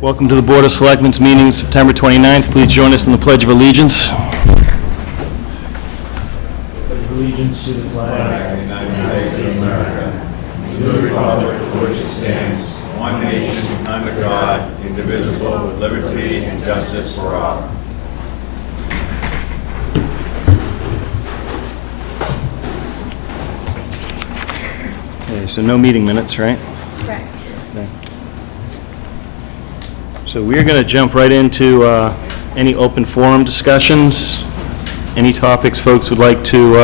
Welcome to the Board of Selectmen's meeting September 29th. Please join us in the Pledge of Allegiance. Pledge of allegiance to the flag of the United States of America, to the republic for which it stands, one nation, under God, indivisible, with liberty and justice for all. Okay, so no meeting minutes, right? Correct. Okay. So we're going to jump right into any open forum discussions, any topics folks would like to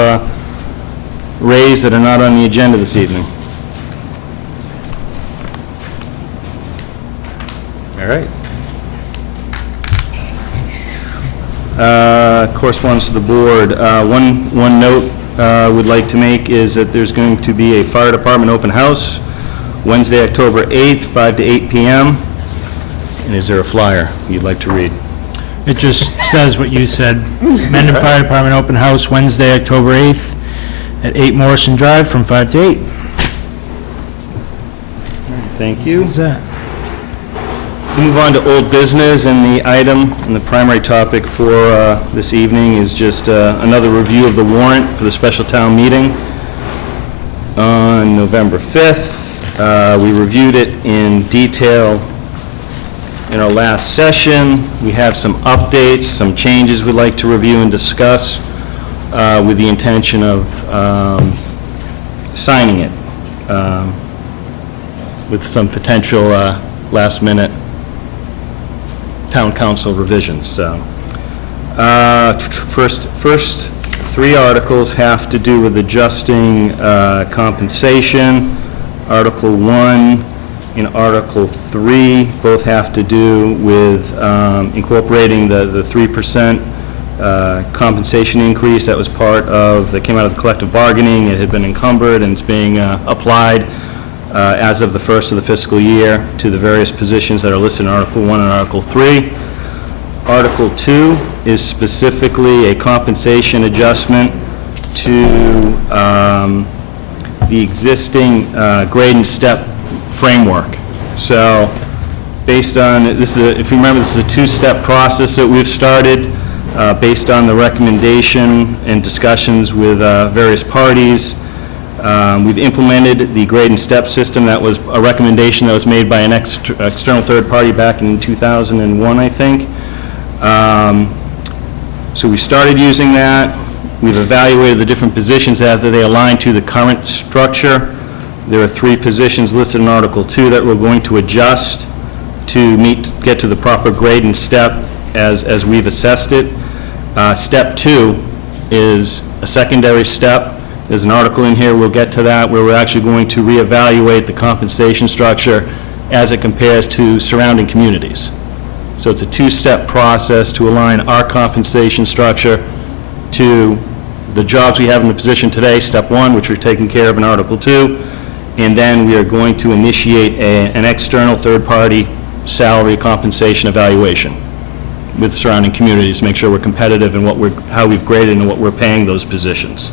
raise that are not on the agenda this evening. All right. Correspondence to the board. One note we'd like to make is that there's going to be a fire department open house Wednesday, October 8th, 5 to 8 p.m. And is there a flyer you'd like to read? It just says what you said. Mendon Fire Department open house Wednesday, October 8th at 8 Morrison Drive from 5 to 8. Thank you. What's that? We'll move on to old business, and the item and the primary topic for this evening is just another review of the warrant for the special town meeting on November 5th. We reviewed it in detail in our last session. We have some updates, some changes we'd like to review and discuss with the intention of signing it with some potential last-minute town council revisions. So, first three articles have to do with adjusting compensation. Article 1 and Article 3 both have to do with incorporating the 3% compensation increase that was that came out of the collective bargaining. It had been encumbered and it's being applied as of the first of the fiscal year to the various positions that are listed in Article 1 and Article 3. Article 2 is specifically a compensation adjustment to the existing grade and step framework. So based on, if you remember, this is a two-step process that we've started based on the recommendation and discussions with various parties. We've implemented the grade and step system. That was a recommendation that was made by an external third party back in 2001, I think. So we started using that. We've evaluated the different positions as they align to the current structure. There are 3 positions listed in Article 2 that we're going to adjust to get to the proper grade and step as we've assessed it. Step 2 is a secondary step. There's an article in here, we'll get to that, where we're actually going to reevaluate the compensation structure as it compares to surrounding communities. So it's a 2-step process to align our compensation structure to the jobs we have in the position today, Step 1, which we're taking care of in Article 2, and then we are going to initiate an external third-party salary compensation evaluation with surrounding communities to make sure we're competitive in how we've graded and what we're paying those positions.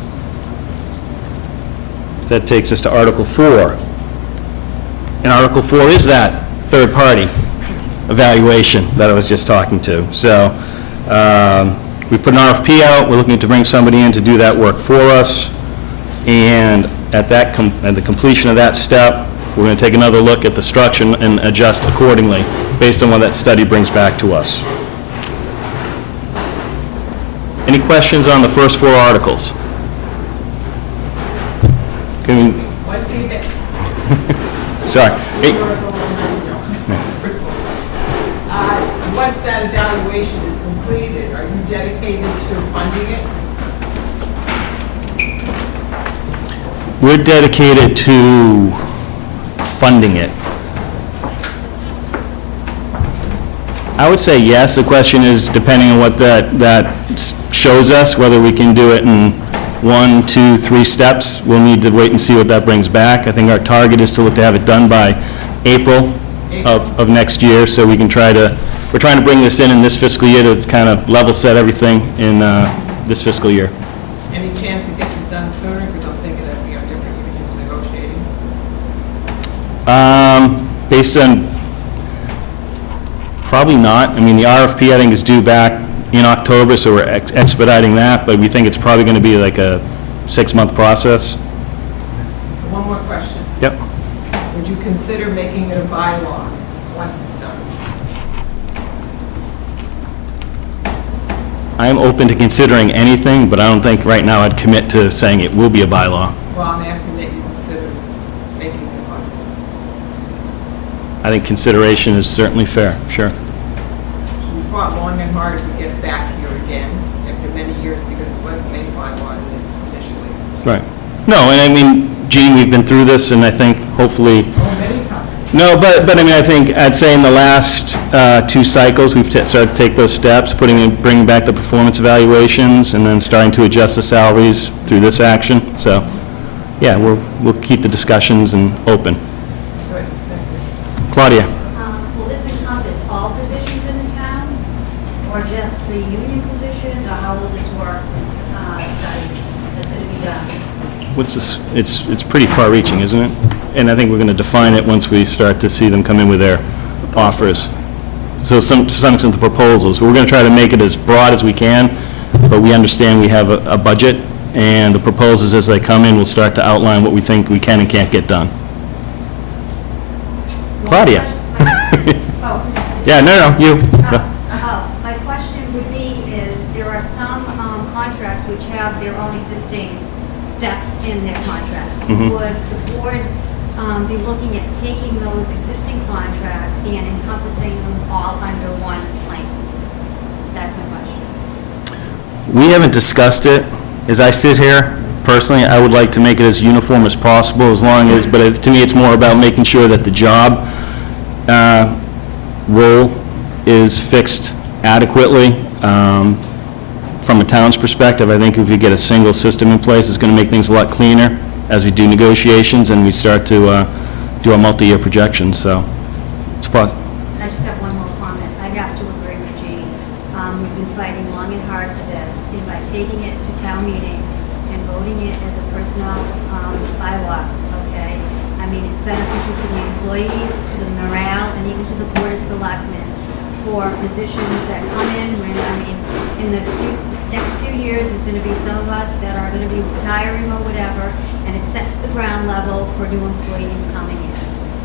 That takes us to Article 4. And Article 4 is that third-party evaluation that I was just talking to. So we put an RFP out. We're looking to bring somebody in to do that work for us. And at the completion of that step, we're going to take another look at the structure and adjust accordingly based on what that study brings back to us. Any questions on the first 4 articles? One thing that... Sorry. Hey. Once that evaluation is completed, are you dedicated to funding it? We're dedicated to funding it. I would say yes. The question is depending on what that shows us, whether we can do it in 1, 2, 3 steps. We'll need to wait and see what that brings back. I think our target is to look to have it done by April of next year, so we can we're trying to bring this in this fiscal year to kind of level set everything in this fiscal year. Any chance of getting it done sooner? Because I'm thinking that we have different unions negotiating. Based on Probably not. I mean, the RFP, I think, is due back in October, so we're expediting that, but we think it's probably going to be like a 6-month process. One more question. Yep. Would you consider making it a bylaw once it's done? I am open to considering anything, but I don't think right now I'd commit to saying it will be a bylaw. Well, I'm asking that you consider making it a bylaw. I think consideration is certainly fair, sure. We fought long and hard to get back here again after many years because it was made bylaw initially. Right. No, and I mean, Gene, we've been through this, and I think hopefully, Oh, many times. no, but I mean, I'd say in the last 2 cycles, we've started to take those steps, bringing back the performance evaluations, and then starting to adjust the salaries through this action. So, yeah, we'll keep the discussions and open. Good, thank you. Claudia? Will this encompass all positions in the town, or just the union positions, or how will this work, this study that's going to be done? What's this, it's pretty far-reaching, isn't it? And I think we're going to define it once we start to see them come in with their offers. So to some extent, the proposals. We're going to try to make it as broad as we can, but we understand we have a budget, and the proposals as they come in will start to outline what we think we can and can't get done. Claudia? Oh. Yeah, no, you. My question would be is, there are some contracts which have their own existing steps in their contracts. Mhm. Would the board be looking at taking those existing contracts and encompassing them all under one plan? That's my question. We haven't discussed it. As I sit here, personally, I would like to make it as uniform as possible, as long as, but to me, it's more about making sure that the job role is fixed adequately. From a town's perspective, I think if we get a single system in place, it's going to make things a lot cleaner as we do negotiations and we start to do our multi-year projections, so it's possible. I just have one more comment. I have to agree with Jean. We've been fighting long and hard for this, and by taking it to town meeting and voting it as a personnel bylaw, okay? I mean, it's beneficial to the employees, to the morale, and even to the Board of Selectmen for positions that come in when, I mean, in the next few years, there's going to be some of us that are going to be retiring or whatever, and it sets the ground level for new employees coming in.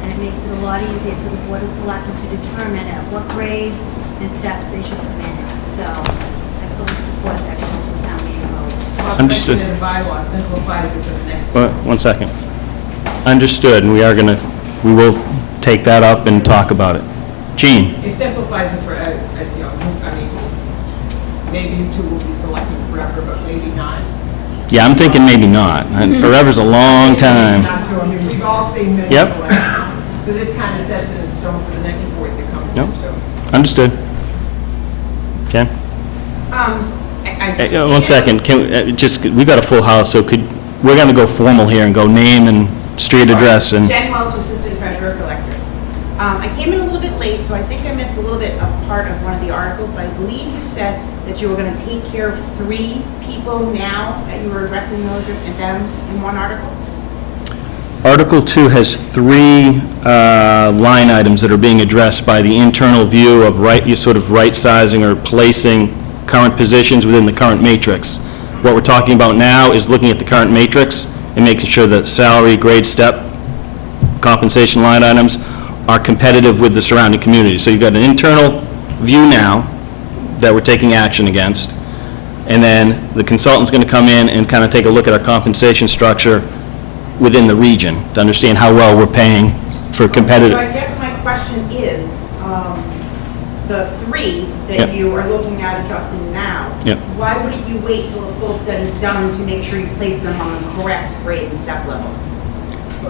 And it makes it a lot easier for the Board of Selectmen to determine at what grades and steps they should come in at. So I fully support that going to a town meeting vote. Understood. Making it a bylaw simplifies it for the next. One second. Understood, and we will take that up and talk about it. Jean? It simplifies it for, you know, I mean, maybe you two will be selected forever, but maybe not. Yeah, I'm thinking maybe not. And forever's a long time. Not to, I mean, we've all seen many Yep. selections. So this kind of sets it in stone for the next board that comes Yep. into. Understood. Ken? Hey, one second, we got a full house, so we're going to go formal here and go name and street address and, Jen Welch, Assistant Treasurer Collector. I came in a little bit late, so I think I missed a little bit of part of one of the articles, but I believe you said that you were going to take care of 3 people now, that you were addressing those at them in one article? Article 2 has 3 line items that are being addressed by the internal view of right-sizing or placing current positions within the current matrix. What we're talking about now is looking at the current matrix and making sure that salary, grade, step, compensation line items are competitive with the surrounding community. So you've got an internal view now that we're taking action against, and then the consultant's going to come in and kind of take a look at our compensation structure within the region to understand how well we're paying for competitive. So I guess my question is, the 3 that Yep. you are looking at adjusting now, Yep. why wouldn't you wait till the full study's done to make sure you place them on the correct grade and step level?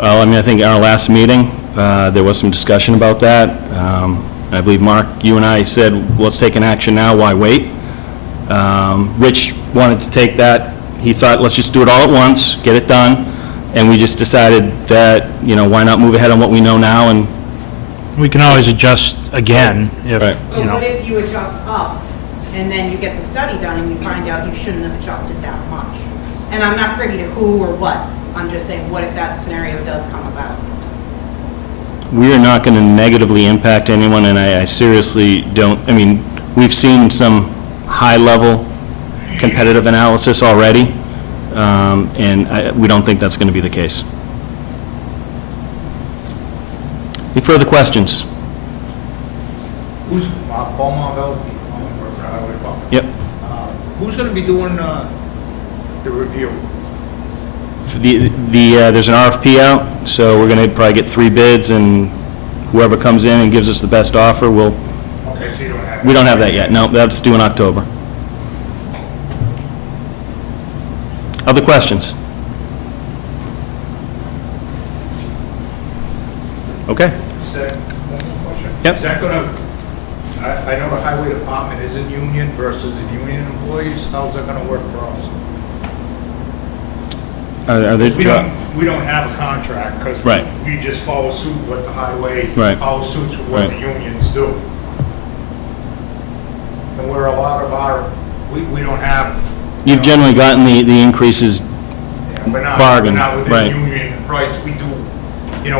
Well, I mean, I think in our last meeting, there was some discussion about that. I believe, Mark, you and I said, let's take an action now, why wait? Rich wanted to take that. He thought, let's just do it all at once, get it done. And we just decided that, why not move ahead on what we know now and, We can always adjust again if, Right. But what if you adjust up, and then you get the study done, and you find out you shouldn't have adjusted that much? And I'm not privy to who or what, I'm just saying, what if that scenario does come about? We are not going to negatively impact anyone, and I seriously don't, I mean, we've seen some high-level competitive analysis already, and we don't think that's going to be the case. Any further questions? Who's, Paul Marvell, I'm working for Highway Department. Yep. Who's going to be doing the review? There's an RFP out, so we're going to probably get 3 bids, and whoever comes in and gives us the best offer, we'll, Okay, so you don't have... we don't have that yet. No, that's due in October. Other questions? Okay. Is that, one more question? Yep. Is that going to, I know the Highway Department isn't union versus the union employees. How's that going to work for us? Are there, We don't have a contract because Right. we just follow suit with the highway, Right. follow suits with what the Right. unions do. And where a lot of our, we don't have... you've generally gotten the increases, We're not, bargain, we're not within right. union rights. We do,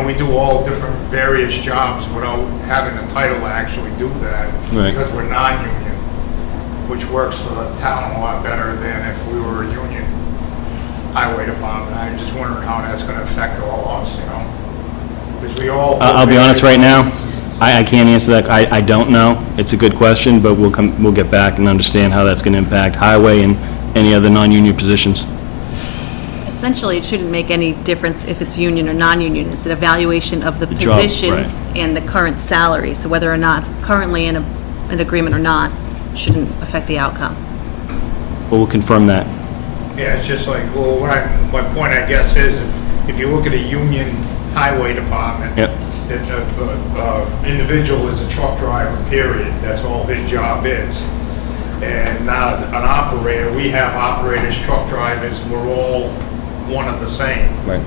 we do all different various jobs without having the title to actually do that. Right. Because we're non-union, which works for the town a lot better than if we were a union highway department. I'm just wondering how that's gonna affect all us, Because we all... I'll be honest right now, I can't answer that. I don't know. It's a good question, but we'll get back and understand how that's going to impact highway and any other non-union positions. Essentially, it shouldn't make any difference if it's union or non-union. It's an evaluation of the job, positions and the current salary. So whether or not it's currently in an agreement or not, shouldn't affect the outcome. But we'll confirm that. Yeah, it's just like, well, my point, I guess, is if you look at a union highway department, Yep. that the individual is a truck driver, period. That's all his job is. And now an operator, we have operators, truck drivers, we're all one of the same. Right.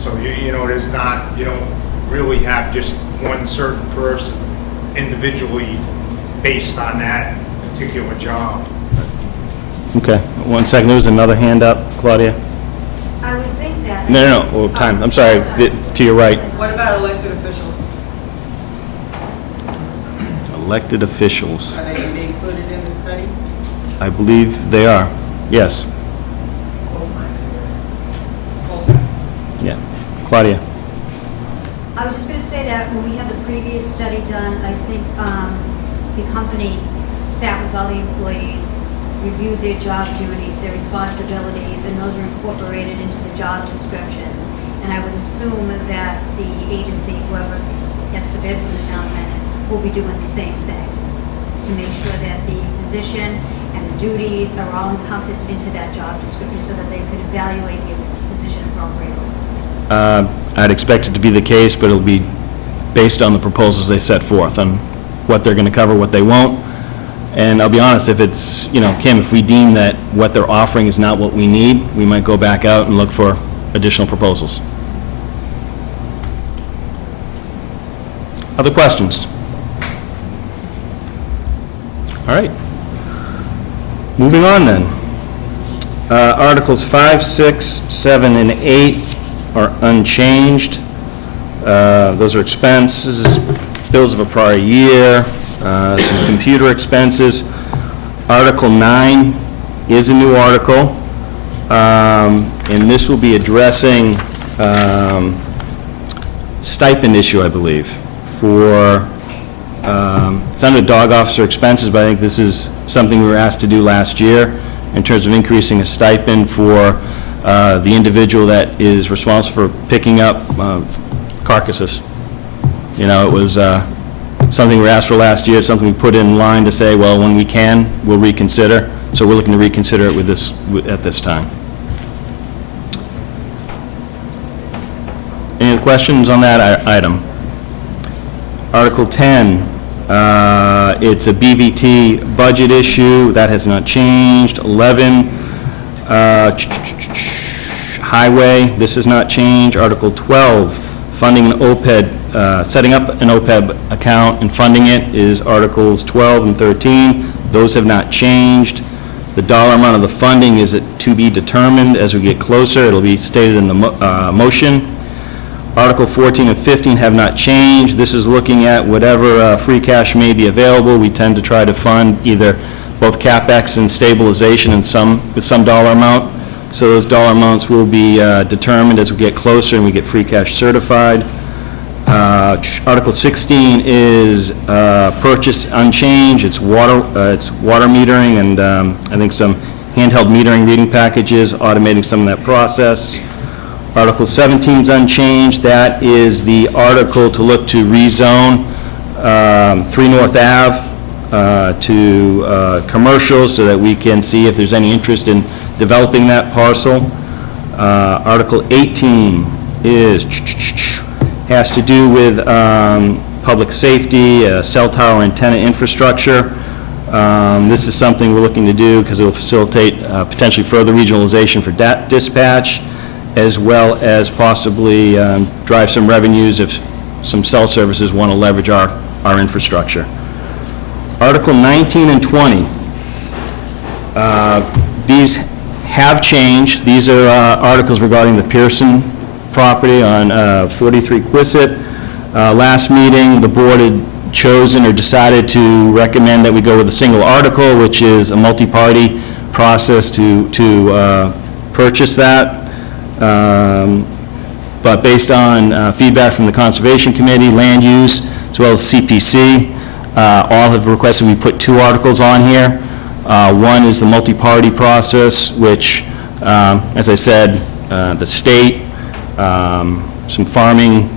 So, there's not, you don't really have just one certain person individually based on that particular job. Okay, 1 second. There was another hand up, Claudia. I would think that. No, well, time. I'm sorry, to your right. What about elected officials? Elected officials. Are they going to be included in the study? I believe they are. Yes. Full-time? Full-time. Yeah. Claudia. I was just going to say that when we had the previous study done, I think the company sat with all the employees, reviewed their job duties, their responsibilities, and those are incorporated into the job descriptions. And I would assume that the agency, whoever gets the bid from the town of Mendon, will be doing the same thing to make sure that the position and the duties are all encompassed into that job description so that they could evaluate the position appropriately. I'd expect it to be the case, but it'll be based on the proposals they set forth, on what they're going to cover, what they won't. And I'll be honest, if it's, Kim, if we deem that what they're offering is not what we need, we might go back out and look for additional proposals. Other questions? All right. Moving on then. Articles 5, 6, 7, and 8 are unchanged. Those are expenses, bills of a prior year, some computer expenses. Article 9 is a new article, and this will be addressing stipend issue, I believe, for, it's under dog officer expenses, but I think this is something we were asked to do last year in terms of increasing a stipend for the individual that is responsible for picking up carcasses. It was something we were asked for last year, it's something we put in line to say, well, when we can, we'll reconsider. So we're looking to reconsider it at this time. Any other questions on that item? Article 10, it's a BVT budget issue, that has not changed. 11, highway, this has not changed. Article 12, funding an OPEB, setting up an OPEB account and funding it is Articles 12 and 13. Those have not changed. The dollar amount of the funding is to be determined as we get closer. It'll be stated in the motion. Article 14 and 15 have not changed. This is looking at whatever free cash may be available. We tend to try to fund either both CapEx and stabilization with some dollar amount. So those dollar amounts will be determined as we get closer and we get free cash certified. Article 16 is purchase unchanged. It's water metering and I think some handheld metering reading packages, automating some of that process. Article 17 is unchanged. That is the article to look to rezone 3 North Ave to commercial so that we can see if there's any interest in developing that parcel. Article 18 has to do with public safety, cell tower antenna infrastructure. This is something we're looking to do because it will facilitate potentially further regionalization for dispatch, as well as possibly drive some revenues if some cell services want to leverage our infrastructure. Article 19 and 20, these have changed. These are articles regarding the Pearson property on 43 Quistit. Last meeting, the board had chosen or decided to recommend that we go with a single article, which is a multi-party process to purchase that. But based on feedback from the Conservation Committee, Land Use, as well as CPC, all have requested we put 2 articles on here. One is the multi-party process, which, as I said, the state, some farming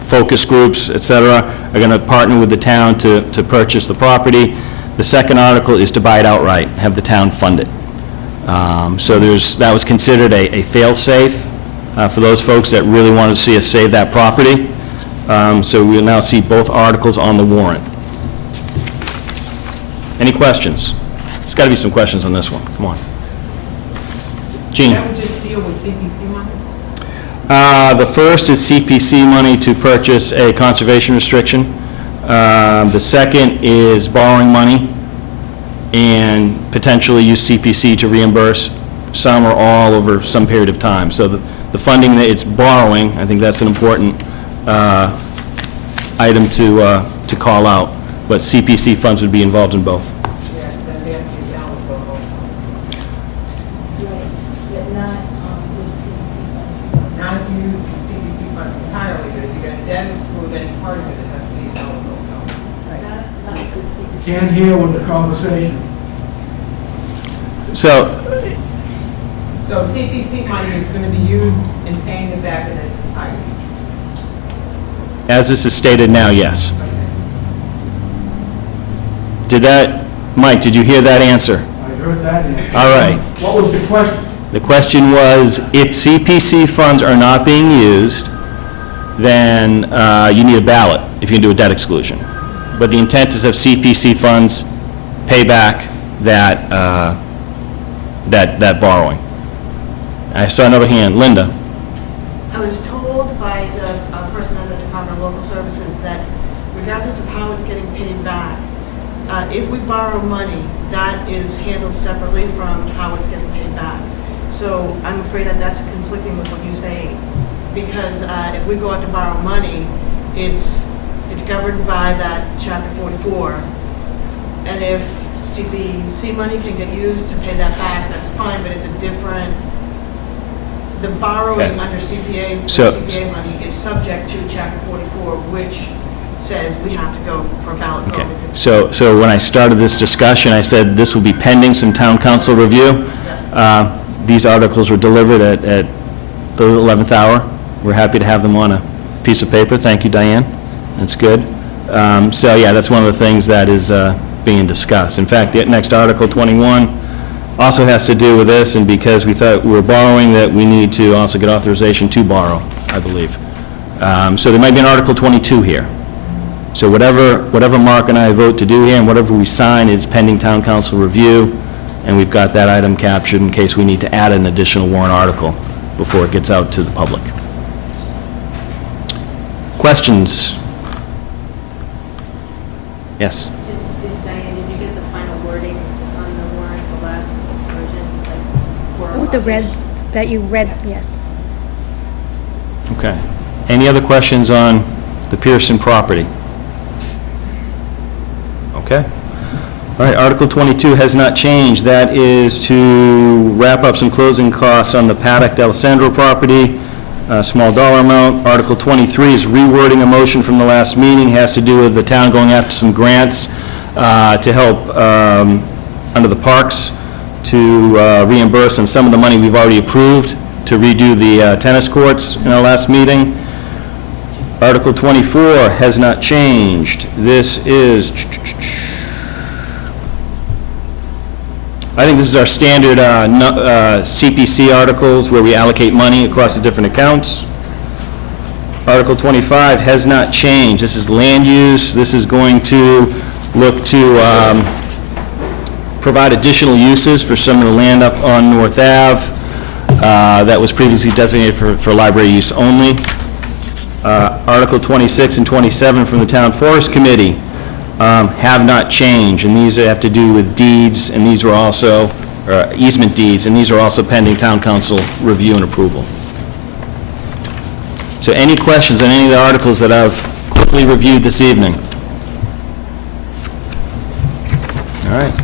focus groups, et cetera, are going to partner with the town to purchase the property. The second article is to buy it outright, have the town fund it. So that was considered a fail-safe for those folks that really wanted to see us save that property. So we'll now see both articles on the warrant. Any questions? There's got to be some questions on this one. Come on. Gene? That would just deal with CPC money? The first is CPC money to purchase a conservation restriction. The second is borrowing money and potentially use CPC to reimburse some or all over some period of time. So the funding that it's borrowing, I think that's an important item to call out, but CPC funds would be involved in both. Yeah, then they have to be eligible also. Not if you use CPC funds entirely, but if you get a debt exclude any part of it, it has to be eligible. Can't hear with the conversation. So, So CPC money is going to be used in paying it back in its entirety. as this is stated now, yes. Mike, did you hear that answer? I heard that answer. All right. What was the question? The question was, if CPC funds are not being used, then you need a ballot if you can do a debt exclusion. But the intent is if CPC funds pay back that borrowing. I saw another hand. Linda? I was told by the person in the Department of Local Services that regardless of how it's getting paid back, if we borrow money, that is handled separately from how it's getting paid back. So I'm afraid that that's conflicting with what you say, because if we go out to borrow money, it's governed by that Chapter 44. And if CPC money can get used to pay that back, that's fine, but it's a different, the borrowing Okay. under CPA money is subject to Chapter 44, which says we have to go for a ballot vote. Okay. So when I started this discussion, I said this would be pending some town council review. These articles were delivered at the 11th hour. We're happy to have them on a piece of paper. Thank you, Diane. That's good. So yeah, that's one of the things that is being discussed. In fact, the next Article 21 also has to do with this, and because we thought we were borrowing, that we need to also get authorization to borrow, I believe. So there might be an Article 22 here. So whatever Mark and I vote to do here, and whatever we sign, is pending town council review, and we've got that item captured in case we need to add an additional warrant article before it gets out to the public. Questions? Yes? Diane, did you get the final wording on the warrant, the last version, like for? With the red, that you read, yes. Okay. Any other questions on the Pearson property? Okay. All right, Article 22 has not changed. That is to wrap up some closing costs on the Paddock D'Alessandro property, a small dollar amount. Article 23 is rewording a motion from the last meeting, has to do with the town going after some grants to help under the parks to reimburse on some of the money we've already approved to redo the tennis courts in our last meeting. Article 24 has not changed. This is, I think this is our standard CPC articles where we allocate money across the different accounts. Article 25 has not changed. This is land use. This is going to look to provide additional uses for some of the land up on North Ave that was previously designated for library use only. Article 26 and 27 from the Town Forest Committee have not changed, and these have to do with deeds, and these were also, easement deeds, and these are also pending Town Council review and approval. So any questions on any of the articles that I've quickly reviewed this evening? All right.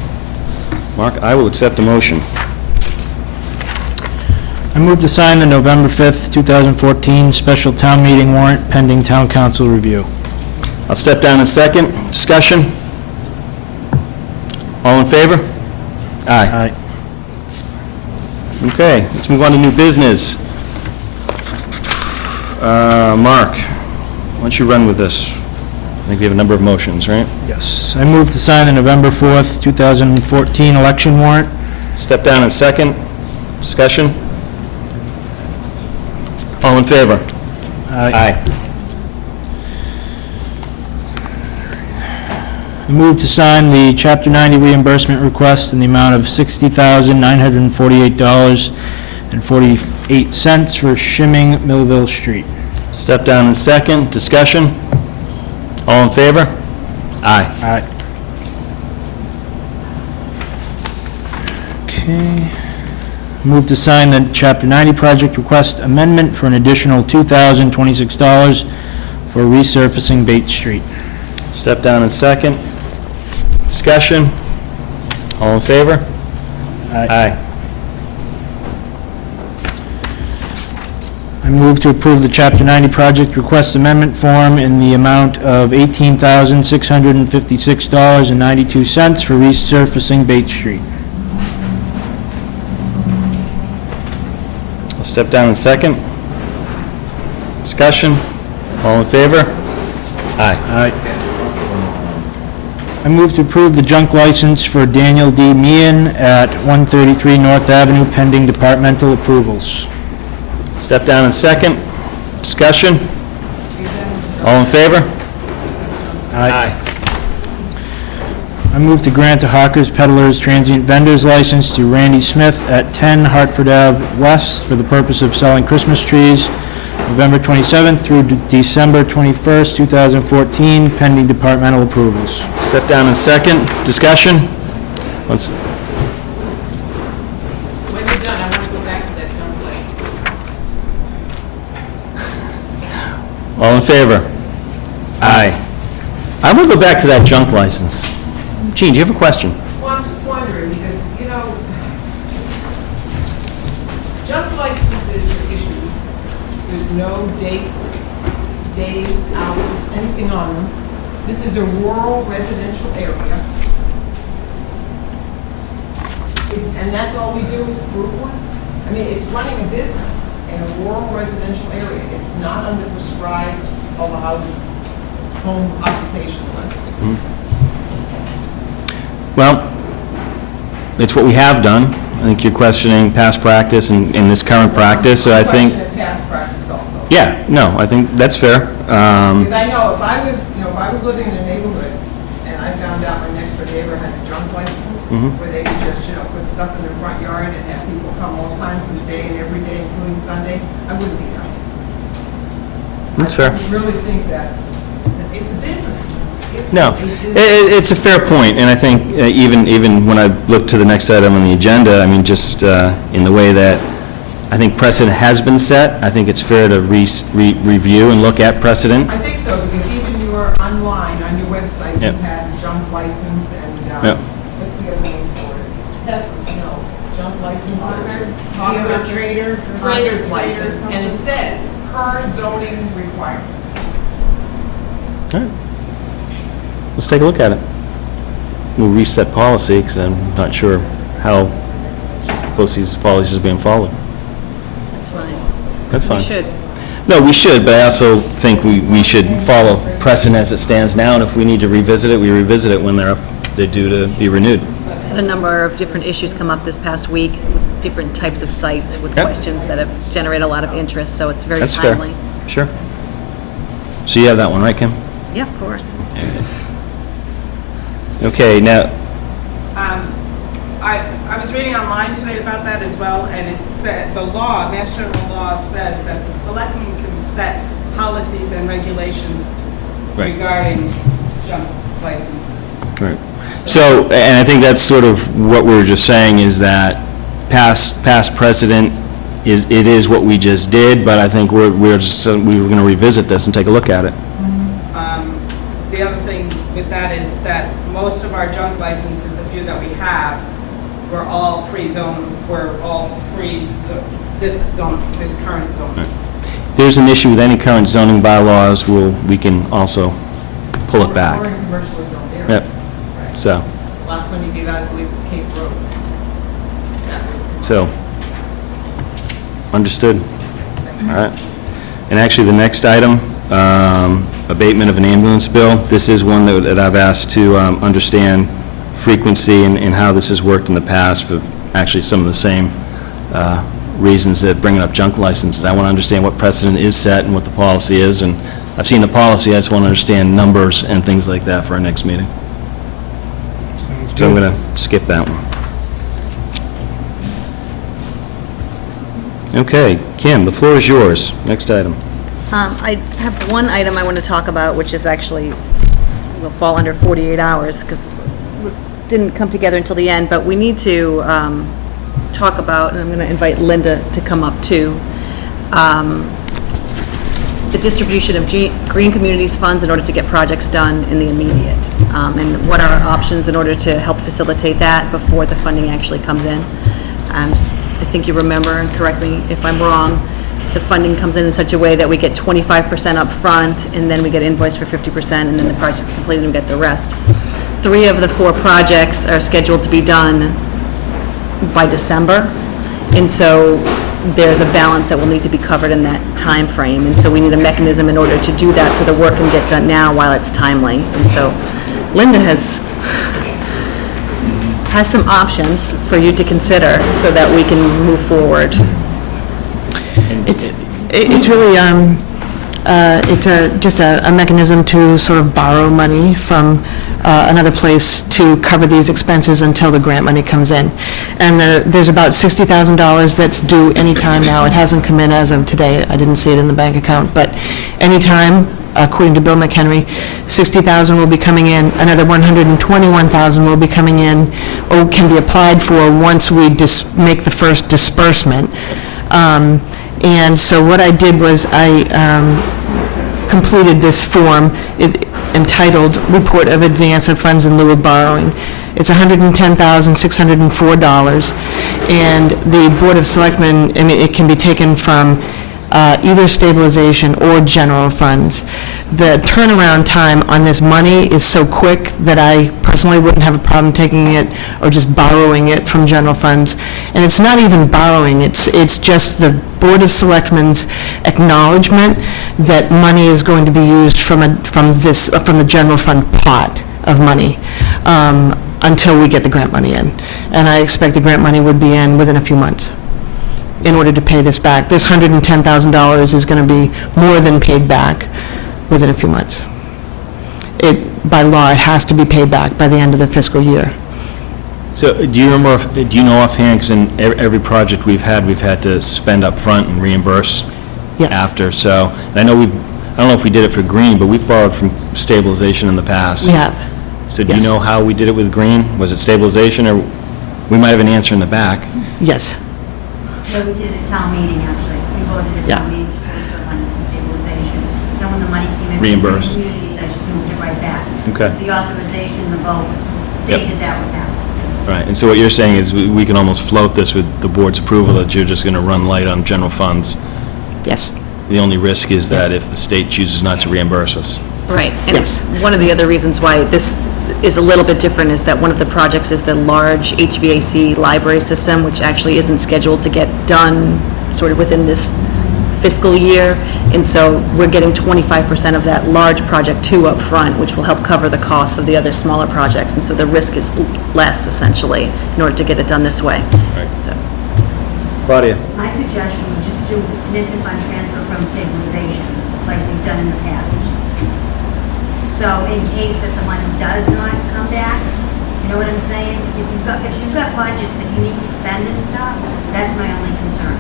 Mark, I will accept the motion. I move to sign the November 5th, 2014 special town meeting warrant pending town council review. I'll step down in a second. Discussion? All in favor? Aye. Okay, let's move on to new business. Mark, why don't you run with this? I think we have a number of motions, right? Yes. I move to sign the November 4th, 2014 election warrant. Step down in a second. Discussion? All in favor? Aye. I move to sign the Chapter 90 reimbursement request in the amount of $60,948.48 for shimming Millville Street. Step down in a second. Discussion? All in favor? Aye. Aye. Okay. Move to sign the Chapter 90 project request amendment for an additional $2,026 for resurfacing Bate Street. Step down in a second. Discussion? All in favor? Aye. I move to approve the Chapter 90 project request amendment form in the amount of $18,656.92 for resurfacing Bate Street. I'll step down in a second. Discussion? All in favor? Aye. Aye. I move to approve the junk license for Daniel D. Meehan at 133 North Avenue pending departmental approvals. Step down in a second. Discussion? All in favor? Aye. I move to grant a Hawkers Peddlers Transient Vendors License to Randy Smith at 10 Hartford Ave West for the purpose of selling Christmas trees, November 27th through December 21st, 2014, pending departmental approvals. Step down in a second. Discussion? Once- When you're done, I want to go back to that junk license. All in favor? Aye. I will go back to that junk license. Gene, do you have a question? Well, I'm just wondering, because, you know, junk licenses are issued, there's no dates, days, hours, anything on them. This is a rural residential area. And that's all we do is approve one? I mean, it's running a business in a rural residential area. It's not on the prescribed, allowed home occupation list. Well, it's what we have done. I think you're questioning past practice and this current practice, so I think, Question of past practice also. yeah, no, I think that's fair. Because I know if I was, if I was living in a neighborhood and I found out my next door neighbor had a junk license, where they could just, put stuff in their front yard and have people come all times of the day and every day, including Sunday, I wouldn't be happy. That's fair. I really think it's a business. No, it's a fair point, and I think even when I look to the next item on the agenda, I mean, just in the way that I think precedent has been set. I think it's fair to review and look at precedent. I think so, because even your online, on your website, you Yep. have junk license and, Yep. what's the other name for it? No, junk license. Dealer, trader. Trader's license, and it says, per zoning requirements. All right. Let's take a look at it. We'll reset policy, because I'm not sure how close these policies are being followed. That's fine. That's fine. We should. No, we should, but I also think we should follow precedent as it stands now, and if we need to revisit it, we revisit it when they're due to be renewed. Had a number of different issues come up this past week with different types of sites with Yep. questions that have generated a lot of interest, so it's very That's fair. timely. Sure. So you have that one, right, Kim? Yeah, of course. Okay, now, I was reading online today about that as well, and it said, the law, Mass General Law says that the selectmen can set policies and regulations Right. regarding junk licenses. right. So, and I think that's sort of what we were just saying, is that past precedent it is what we just did, but I think we were going to revisit this and take a look at it. The other thing with that is that most of our junk licenses, the few that we have, were all pre-zone, this zone, this current zone. If there's an issue with any current zoning bylaws, we can also pull it back. Or in commercially zoned areas. Yep. Right. So, Last one you did, I believe, was Cape Road. That was commercial. so, understood. All right. And actually, the next item, abatement of an ambulance bill. This is one that I've asked to understand frequency and how this has worked in the past for actually some of the same reasons that bringing up junk licenses. I want to understand what precedent is set and what the policy is, and I've seen the policy, I just want to understand numbers and things like that for our next meeting. Sounds So I'm good. going to skip that one. Okay, Kim, the floor is yours. Next item. I have one item I want to talk about, which is actually, will fall under 48 hours, because it didn't come together until the end, but we need to talk about, and I'm going to invite Linda to come up too, the distribution of green communities funds in order to get projects done in the immediate, and what are our options in order to help facilitate that before the funding actually comes in. I think you remember, and correct me if I'm wrong, the funding comes in such a way that we get 25% up front, and then we get invoiced for 50%, and then the project's completed and we get the rest. 3 of the 4 projects are scheduled to be done by December, and so there's a balance that will need to be covered in that time frame, and so we need a mechanism in order to do that so the work can get done now while it's timely. And so Linda has some options for you to consider so that we can move forward. It's really, just a mechanism to sort of borrow money from another place to cover these expenses until the grant money comes in. And there's about $60,000 that's due anytime now. It hasn't come in as of today. I didn't see it in the bank account, but anytime, according to Bill McHenry, $60,000 will be coming in. Another $121,000 will be coming in, or can be applied for once we make the first disbursement. And so what I did was I completed this form entitled Report of Advance of Funds in Lieu of Borrowing. It's $110,604, and the Board of Selectmen, I mean, it can be taken from either stabilization or general funds. The turnaround time on this money is so quick that I personally wouldn't have a problem taking it or just borrowing it from general funds. And it's not even borrowing, it's just the Board of Selectmen's acknowledgement that money is going to be used from the general fund pot of money until we get the grant money in. And I expect the grant money would be in within a few months in order to pay this back. This $110,000 is going to be more than paid back within a few months. By law, it has to be paid back by the end of the fiscal year. So do you know offhand, because in every project we've had to spend up front and reimburse Yes. after, so, and I don't know if we did it for green, but we've borrowed from stabilization in the past. We have. So do you Yes. know how we did it with green? Was it stabilization, or we might have an answer in the back? Yes. Yeah, we did a town meeting, actually. We voted at Yeah. town meeting to transfer money from stabilization. Then when the money came in. from Reimburse. Communities, I just moved it right back. Okay. So the authorization, the vote was Yep. stated that would happen. Right, and so what you're saying is we can almost float this with the board's approval, that you're just going to run light on general funds. Yes. The only risk is that Yes. if the state chooses not to reimburse us. Right. And Yes. one of the other reasons why this is a little bit different is that one of the projects is the large HVAC library system, which actually isn't scheduled to get done sort of within this fiscal year. And so we're getting 25% of that large project too up front, which will help cover the costs of the other smaller projects. And so the risk is less essentially in order to get it done this way. Right. So, Claudia? My suggestion would just do an interfund transfer from stabilization, like we've done in the past. So in case that the money does not come back, you know what I'm saying? If you've got budgets that you need to spend and stuff, that's my only concern.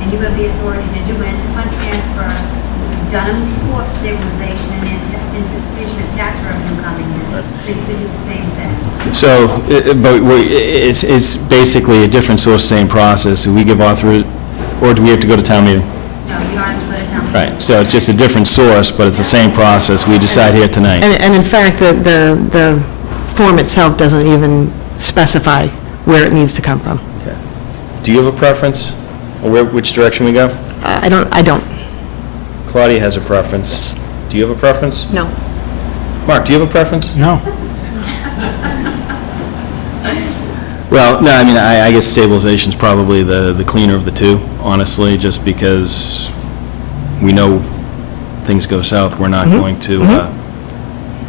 And you have the authority to do an interfund transfer. You've done them before for stabilization and anticipation of tax revenue coming in. So you could do the same thing. So, but it's basically a different source, same process. Do we give authorization, or do we have to go to town meeting? No, you don't have to go to town meeting. Right, so it's just a different source, but it's the same process. We decide here tonight. And in fact, the form itself doesn't even specify where it needs to come from. Okay. Do you have a preference, or which direction we go? I don't. Claudia has a preference. Do you have a preference? no. Mark, do you have a preference? No. Well, no, I mean, I guess stabilization's probably the cleaner of the two, honestly, just because we know things go south, we're not going to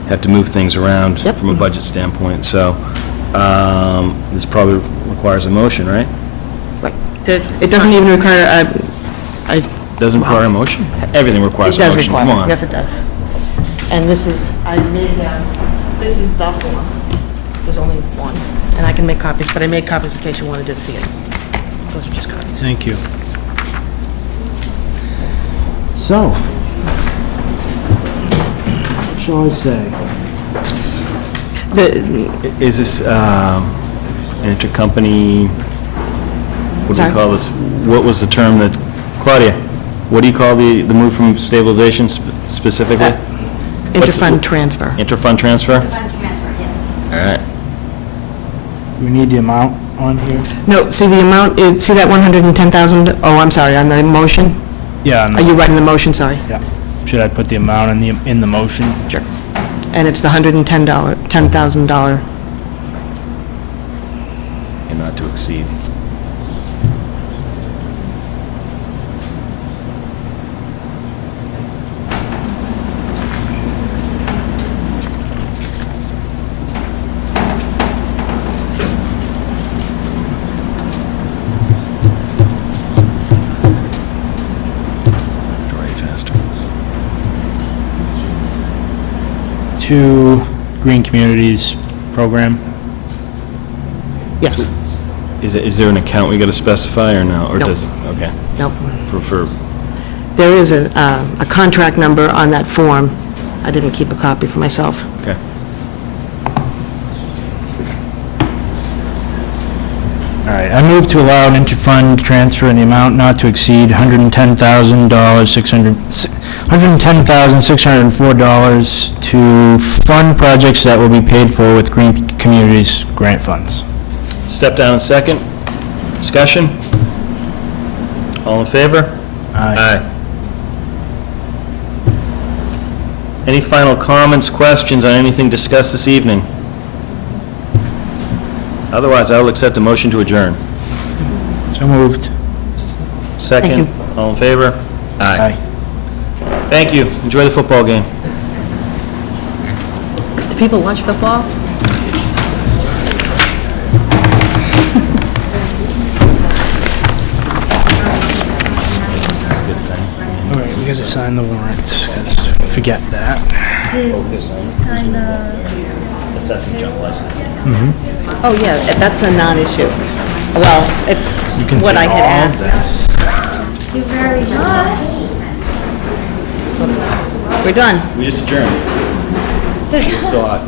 have to move things around Yep. from a budget standpoint, so this probably requires a motion, right? It doesn't even require, Doesn't require a motion? Everything requires it a does motion, require, come on. yes, it does. And this is, this is the form. There's only one, and I can make copies, but I made copies in case you wanted to see it. Those are just copies. Thank you. So, what shall I say? The, Is this an intercompany, what do we Sorry? call this? What was the term that, Claudia, what do you call the move from stabilization specifically? interfund transfer. Interfund transfer? Fund transfer, yes. All right. Do we need the amount on here? No, see the amount, see that 110,000, oh, I'm sorry, on the motion? Yeah. Are you writing the motion, sorry? Yeah. Should I put the amount in the motion? Sure. And it's the $10,000. And not to exceed. Faster. To Green Communities Program? Yes. Is there an account we got to specify or no? Or No. does it? Okay. Nope. For There is a contract number on that form. I didn't keep a copy for myself. okay. All right, I move to allow an interfund transfer in the amount not to exceed $110,604 to fund projects that will be paid for with Green Communities grant funds. Step down in second. Discussion? All in favor? Aye. Any final comments, questions on anything discussed this evening? Otherwise, I will accept a motion to adjourn. So moved. Second? Thank you. All in favor? Aye. Thank you. Enjoy the football game. Do people watch football? Good thing. All right, we gotta sign the warrants, 'cause forget that. Did you sign the? Assessing junk license. Oh, yeah, that's a non-issue. Well, it's You can what I take had all of asked. this. Thank you very much. We're done. We just adjourned. It's still hot.